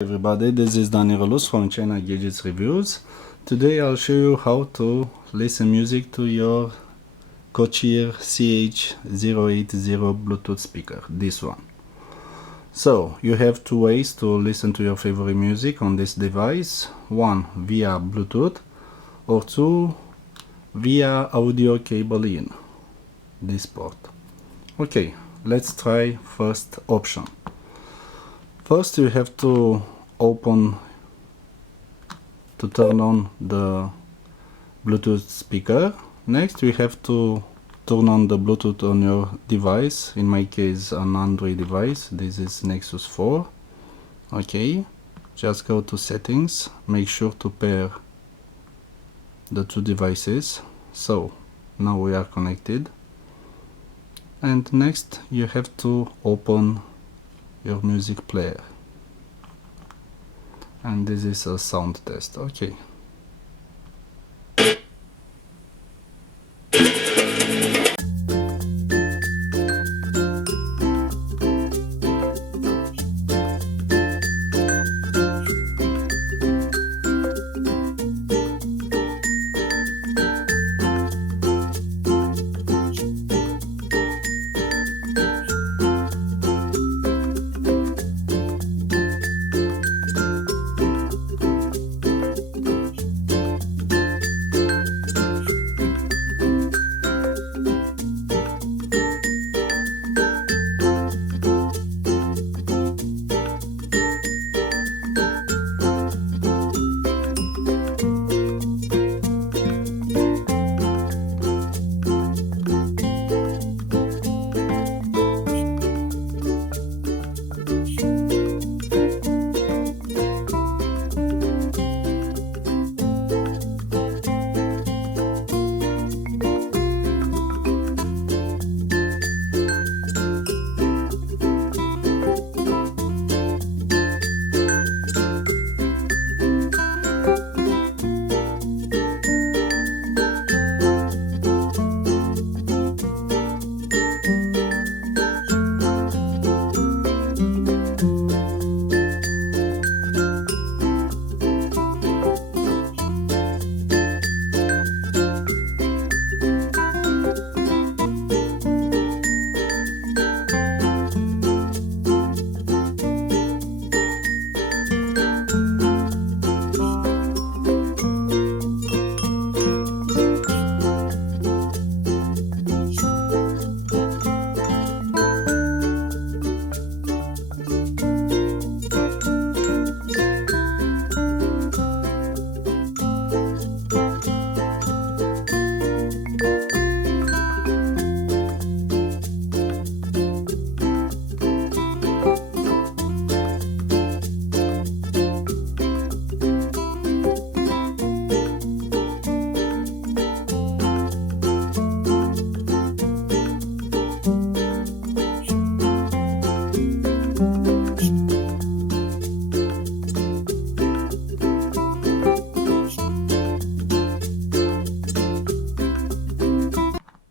Everybody, this is Daniel from China Gadgets Reviews. Today I'll show you how to listen music to your Coocheer CH-080 Bluetooth speaker, this one. So you have two ways to listen to your favorite music on this device. One via Bluetooth or two via audio cable in this port. Okay, let's try first option. First you have to turn on the Bluetooth speaker. Next we have to turn on the Bluetooth on your device, in my case an Android device, this is Nexus 4. Okay, just go to settings, make sure to pair the two devices. So now we are connected, and next you have to open your music player, and this is a sound test. Okay,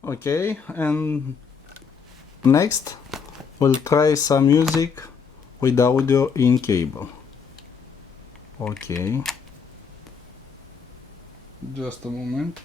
okay, and next we'll try some music with audio in cable. Okay, just a moment.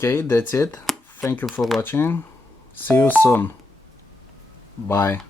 Okay, that's it. Thank you for watching. See you soon. Bye.